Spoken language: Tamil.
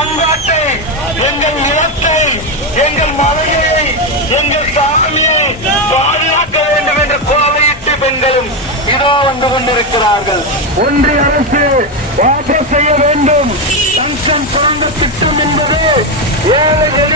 பண்பாட்டை, எங்கள் நிலத்தை, எங்கள் மலையை, எங்கள் சாமியை பாதுகாக்க வேண்டும் என்ற கோவையிட்டு பெண்களும் இதோ வந்து கொண்டிருக்கிறார்கள். ஒன்றிய அரசு வாபஸ் செய்ய வேண்டும். தங்கம் சுரங்க திட்டம் என்பது ஏழைகள்